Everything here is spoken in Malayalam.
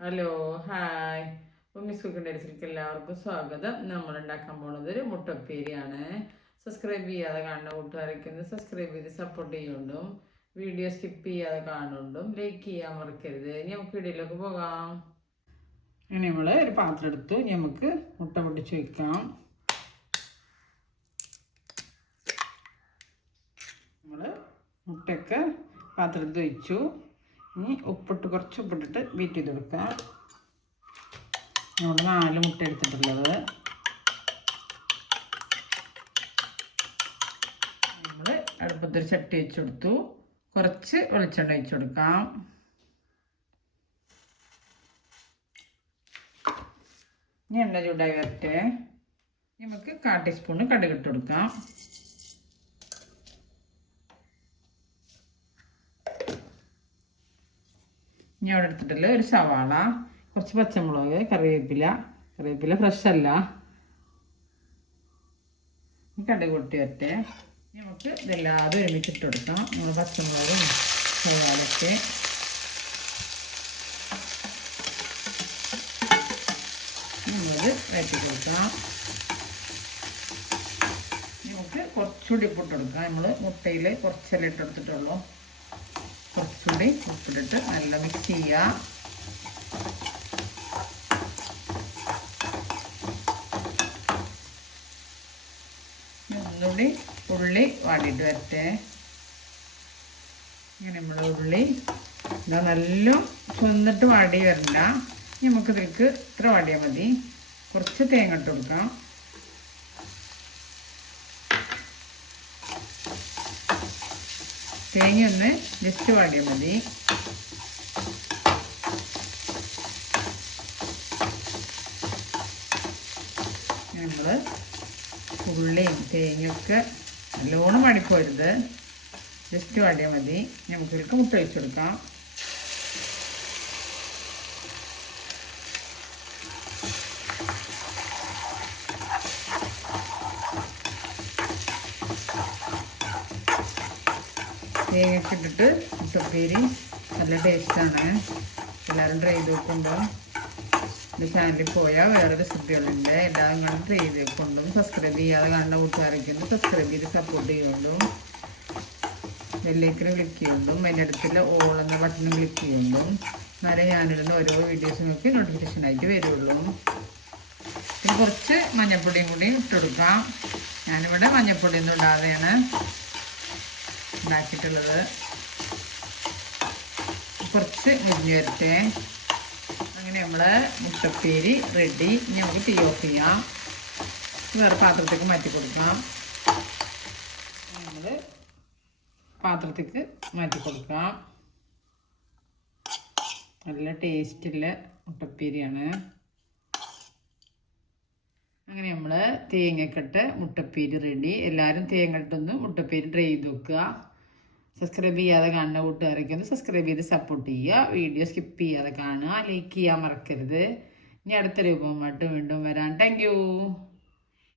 Hello, hi. അപ്പോൾ മിസ് കുക്കിൻ്റെ ഡേയ്സിലേക്ക് എല്ലാവർക്കും സ്വാഗതം. നമ്മൾ ഉണ്ടാക്കാൻ പോകുന്നത് ഒരു മുട്ടപ്പേരിയാണ്. സബ്സ്ക്രൈബ് ചെയ്യാതെ കാണുന്ന കൂട്ടുകാരൊക്കെ ഒന്ന് സബ്സ്ക്രൈബ് ചെയ്ത് സപ്പോർട്ട് ചെയ്യുന്നുണ്ടും വീഡിയോ സ്കിപ്പ് ചെയ്യാതെ കാണുന്നുണ്ടും ലൈക്ക് ചെയ്യാൻ മറക്കരുത്. നമുക്ക് വീഡിയോയിലേക്ക് പോകാം. ഇനി നമ്മൾ ഒരു പാത്രം എടുത്തു, നമുക്ക് മുട്ട പൊട്ടിച്ച് വയ്ക്കാം. നമ്മൾ മുട്ടയൊക്കെ പാത്രത്തിൽ വെച്ചു. ഇനി കുറച്ച് ഉപ്പിട്ടിട്ട് ബീറ്റ് ചെയ്ത് കൊടുക്കാം. നമ്മൾ 4 മുട്ട എടുത്തിട്ടുള്ളത്. നമ്മൾ അടുപ്പത്തൊരു ചട്ടി വെച്ച് കൊടുത്തു. കുറച്ച് വെളിച്ചെണ്ണ ഒഴിച്ച് കൊടുക്കാം. ഇനി എണ്ണ ചൂടായി വരട്ടെ. നമുക്ക് 1/4 ടീസ്പൂണ് കടുക് ഇട്ട് കൊടുക്കാം. ഇനി അവിടെ എടുത്തിട്ടുള്ള ഒരു സവാള, കുറച്ച് പച്ചമുളക്, കറിവേപ്പില ഫ്രഷ് അല്ല. കടുക് പൊട്ടി വരട്ടെ. നമുക്ക് ഇതെല്ലാതും ഒരുമിച്ചിട്ട് കൊടുക്കാം. നമ്മൾ പച്ചമുളകും സവാളയൊക്കെ നമ്മളത് വഴറ്റി കൊടുക്കാം. നമുക്ക് കുറച്ചുകൂടി ഉപ്പിട്ട് കൊടുക്കാം. നമ്മൾ മുട്ടയിൽ കുറച്ചെല്ലാം ഇട്ടെടുത്തിട്ടുള്ളൂ. കുറച്ചുകൂടി ഉപ്പിട്ടിട്ട് നല്ല മിക്സ് ചെയ്യുക. ഒന്നുകൂടി ഉള്ളി വാടിയിട്ട് വരട്ടെ. ഇങ്ങനെ നമ്മൾ ഉള്ളി നല്ല ചുവന്നിട്ട് വാടി വരണ്ട. നമുക്കിതിലേക്ക് ഇത്ര വാടിയാൽ മതി. കുറച്ച് തേങ്ങ ഇട്ട് കൊടുക്കാം. തേങ്ങ ഒന്ന് ജസ്റ്റ് വാടിയാൽ മതി. നമ്മൾ ഉള്ളിയും തേങ്ങയൊക്കെ നല്ലോണം വാടിപ്പോരുത്, ജസ്റ്റ് വാടിയാൽ മതി. നമുക്കിതിലേക്ക് മുട്ട ഒഴിച്ച് കൊടുക്കാം. തേങ്ങയൊക്കെ ഇട്ടിട്ട് മുട്ടപ്പേരി നല്ല ടേസ്റ്റാണ്. എല്ലാവരും ട്രൈ ചെയ്ത് വെക്കുമ്പോൾ എൻ്റെ ചാനലിൽ പോയാൽ വേറെ റെസിപ്പികളുണ്ട്. എല്ലാവരും കണ്ട് ട്രൈ ചെയ്ത് വെക്കൊണ്ടും സബ്സ്ക്രൈബ് ചെയ്യാതെ കാണുന്ന കൂട്ടുകാരൊക്കെ ഒന്ന് സബ്സ്ക്രൈബ് ചെയ്ത് സപ്പോർട്ട് ചെയ്യുകൊണ്ടും ബെല്ലൈക്കൺ ക്ലിക്ക് ചെയ്യുകൊണ്ടും അതിൻ്റെ അടുത്തുള്ള ഓൾ എന്ന ബട്ടൺ ക്ലിക്ക് ചെയ്യുകൊണ്ടും എന്നാലേ ഞാനിടുന്ന ഓരോ വീഡിയോസിനൊക്കെ നോട്ടിഫിക്കേഷനായിട്ട് വരുള്ളൂ. പിന്നെ കുറച്ച് മഞ്ഞൾപ്പൊടിയും കൂടി ഇട്ട് കൊടുക്കാം. ഞാനിവിടെ മഞ്ഞൾപ്പൊടിയൊന്നും ഇടാതെയാണ് ഉണ്ടാക്കിയിട്ടുള്ളത്. കുറച്ച് മുരിഞ്ഞ് വരട്ടെ. അങ്ങനെ നമ്മൾ മുട്ടപ്പേരി റെഡി. ഇനി നമുക്ക് തീ ഓഫ് ചെയ്യാം. വേറെ പാത്രത്തേക്ക് മാറ്റി കൊടുക്കാം. നമ്മൾ പാത്രത്തേക്ക് മാറ്റി കൊടുക്കാം. നല്ല ടേസ്റ്റുള്ള മുട്ടപ്പേരിയാണ്. അങ്ങനെ നമ്മൾ തേങ്ങയൊക്കെ ഇട്ട് മുട്ടപ്പേരി റെഡി. എല്ലാവരും തേങ്ങ ഇട്ടൊന്ന് മുട്ടപ്പേരി ട്രൈ ചെയ്ത് വെക്കുക. സബ്സ്ക്രൈബ് ചെയ്യാതെ കാണുന്ന കൂട്ടുകാരൊക്കെ ഒന്ന് സബ്സ്ക്രൈബ് ചെയ്ത് സപ്പോർട്ട് ചെയ്യുക. വീഡിയോ സ്കിപ്പ് ചെയ്യാതെ കാണുക. ലൈക്ക് ചെയ്യാൻ മറക്കരുത്. ഇനി അടുത്ത രൂപമായിട്ട് വീണ്ടും വരാം. Thank you.